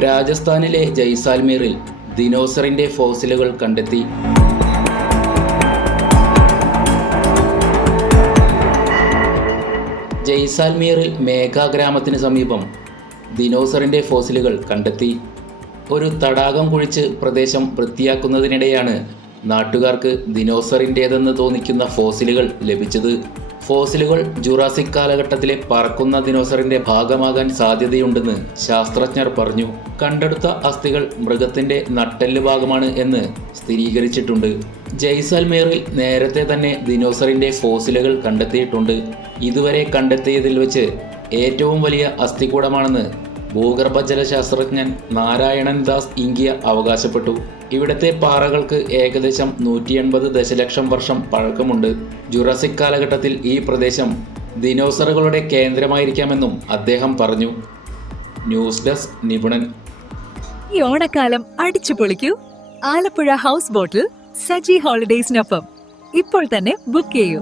രാജസ്ഥാനിലെ ജയ്സാൽമീറിൽ ദിനോസറിന്റെ ഫോസിലുകൾ കണ്ടെത്തി. ജയ്സാൽമീറിൽ മേഘ ഗ്രാമത്തിന് സമീപം ദിനോസറിന്റെ ഫോസിലുകൾ കണ്ടെത്തി. ഒരു തടാകം കുഴിച്ച് പ്രദേശം വൃത്തിയാക്കുന്നതിനിടെയാണ് നാട്ടുകാർക്ക് ദിനോസറിൻ്റേതെന്ന് തോന്നിക്കുന്ന ഫോസിലുകൾ ലഭിച്ചത്. ഫോസിലുകൾ ജുറാസിക് കാലഘട്ടത്തിലെ പറക്കുന്ന ദിനോസറിന്റെ ഭാഗമാകാൻ സാധ്യതയുണ്ടെന്ന് ശാസ്ത്രജ്ഞർ പറഞ്ഞു. കണ്ടെടുത്ത അസ്ഥികൾ മൃഗത്തിന്റെ നട്ടെല്ല് ഭാഗമാണ് എന്ന് സ്ഥിരീകരിച്ചിട്ടുണ്ട്. ജയ്സാൽമീറിൽ നേരത്തെ തന്നെ ദിനോസറിന്റെ ഫോസിലുകൾ കണ്ടെത്തിയിട്ടുണ്ട്. ഇതുവരെ കണ്ടെത്തിയതിൽ വെച്ച് ഏറ്റവും വലിയ അസ്ഥികൂടമാണെന്ന് ഭൂഗർഭജല ശാസ്ത്രജ്ഞൻ നാരായണൻ ദാസ് ഇംഗിയ അവകാശപ്പെട്ടു. ഇവിടുത്തെ പാറകൾക്ക് ഏകദേശം 180 ദശലക്ഷം വർഷം പഴക്കമുണ്ട്. ജുറാസിക് കാലഘട്ടത്തിൽ ഈ പ്രദേശം ദിനോസറുകളുടെ കേന്ദ്രമായിരിക്കാമെന്നും അദ്ദേഹം പറഞ്ഞു. News desk Nipunan. ഈ ഓണക്കാലം അടിച്ചു പൊളിക്കൂ ആലപ്പുഴ ഹൗസ് ബോട്ടിൽ സജി ഹോളിഡേയ്സിനൊപ്പം. ഇപ്പോൾ തന്നെ ബുക്ക് ചെയ്യൂ.